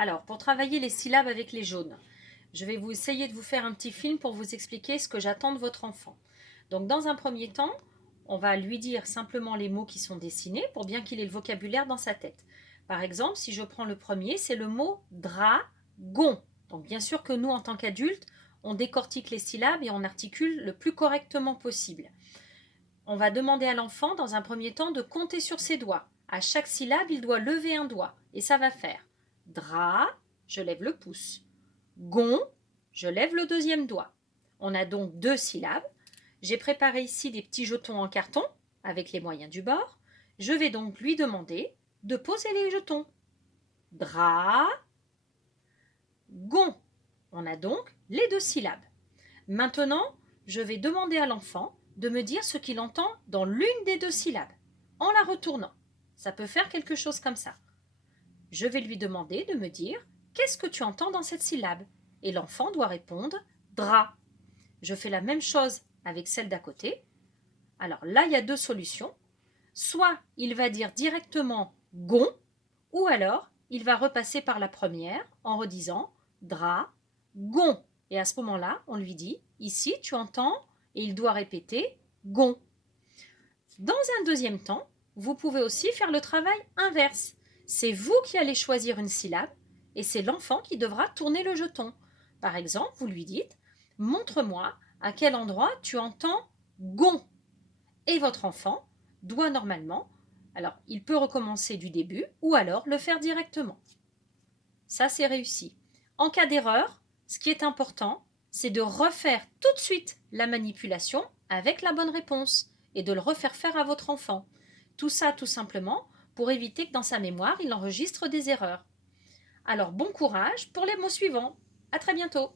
Alors, pour travailler les syllabes avec les jaunes, je vais essayer de vous faire un petit film pour vous expliquer ce que j'attends de votre enfant. Donc, dans un premier temps, on va lui dire simplement les mots qui sont dessinés pour bien qu'il ait le vocabulaire dans sa tête. Par exemple, si je prends le premier, c'est le mot dragon. Donc, bien sûr que nous, en tant qu'adultes, on décortique les syllabes et on articule le plus correctement possible. On va demander à l'enfant, dans un premier temps, de compter sur ses doigts. À chaque syllabe, il doit lever un doigt. Et ça va faire dra, je lève le pouce. Gon, je lève le deuxième doigt. On a donc deux syllabes. J'ai préparé ici des petits jetons en carton avec les moyens du bord. Je vais donc lui demander de poser les jetons. Dra, gon. On a donc les deux syllabes. Maintenant, je vais demander à l'enfant de me dire ce qu'il entend dans l'une des deux syllabes, en la retournant. Ça peut faire quelque chose comme ça. Je vais lui demander de me dire qu'est-ce que tu entends dans cette syllabe, et l'enfant doit répondre dra. Je fais la même chose avec celle d'à côté. Alors là, il y a deux solutions. Soit il va dire directement gon, ou alors il va repasser par la première en redisant dra, gon. Et à ce moment-là, on lui dit ici tu entends, et il doit répéter gon. Dans un deuxième temps, vous pouvez aussi faire le travail inverse. C'est vous qui allez choisir une syllabe et c'est l'enfant qui devra tourner le jeton. Par exemple, vous lui dites montre-moi à quel endroit tu entends gon. Et votre enfant doit normalement, alors il peut recommencer du début ou alors le faire directement. Ça, c'est réussi. En cas d'erreur, ce qui est important, c'est de refaire tout de suite la manipulation avec la bonne réponse et de le refaire faire à votre enfant. Tout ça, tout simplement, pour éviter que dans sa mémoire, il enregistre des erreurs. Alors, bon courage pour les mots suivants. À très bientôt.